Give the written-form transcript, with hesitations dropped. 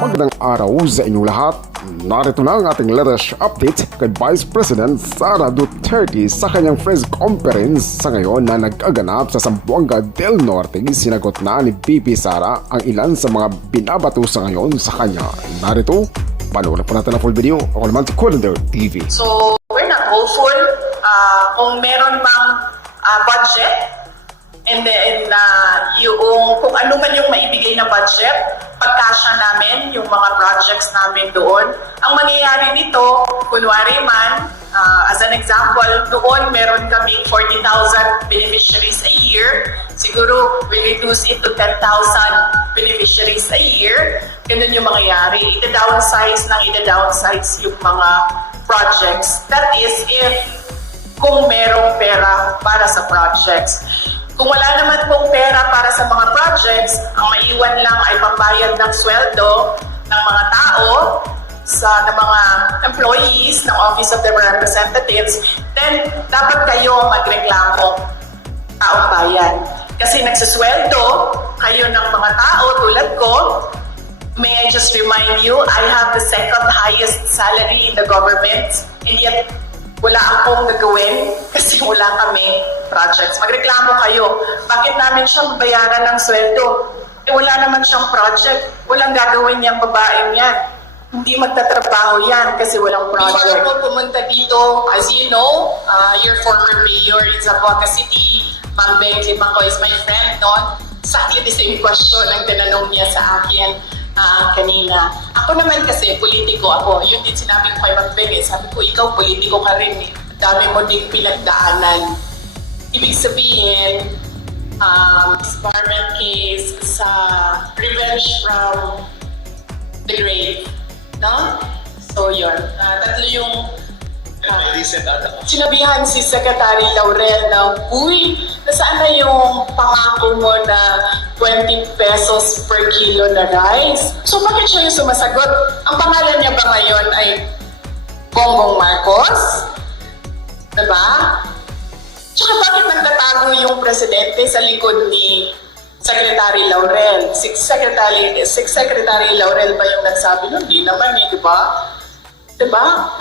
Magandang araw sa inyong lahat. Narito na ang ating latest update kay Vice President Sara Duterte sa kanyang press conference sa ngayon na nag-aganap sa Zamboanga del Norte. Sinagot na ni VP Sara ang ilan sa mga binabato sa ngayon sa kanya. Narito, panoorin po natin ang full video. Ako naman si Colander TV. So, we're not hopeful kung meron mang budget and then yung kung ano man yung maibigay na budget, pagkasya namin yung mga projects namin doon. Ang mangyayari nito, kunwari man, as an example, doon meron kaming 40,000 beneficiaries a year. Siguro, we reduce it to 10,000 beneficiaries a year. Ganun yung mangyayari. Ida-downsize yung mga projects. That is if kung merong pera para sa projects. Kung wala naman pong pera para sa mga projects, ang maiwan lang ay pambayad ng sweldo ng mga tao, ng mga employees ng Office of the Representatives, then dapat kayo magreklamo, taong bayan. Kasi nagsusweldo kayo ng mga tao tulad ko. May I just remind you, I have the second highest salary in the government, and yet wala akong gagawin kasi wala kami projects. Magreklamo kayo. Bakit namin siyang bayaran ng sweldo? Wala naman siyang project. Walang gagawin niyang babaeng yan. Hindi magtatrabaho yan kasi walang project. Before ako pumunta dito, as you know, your former mayor in Zamboanga City, Ma'am Benji Bangko is my friend noon. Exactly the same question ang tinanong niya sa akin kanina. Ako naman kasi, politiko ako. Yun din sinabi ko kay Ma'am Beng. Sabi ko, ikaw politiko ka rin eh. Dami mo din pinagdaanan. Ibig sabihin, experiment case sa revenge from the grave. No? So yun. Tatlo yung sinabihan si Secretary Laurel na, uy, nasaan na yung pangako mo na 20 pesos per kilo na rice? So bakit siya yung sumasagot? Ang pangalan niya ba ngayon ay Bongbong Marcos? Diba? Tsaka bakit nagtatago yung presidente sa likod ni Secretary Laurel? Si Secretary Laurel ba yung nagsabi nun? Hindi naman eh, diba? Diba?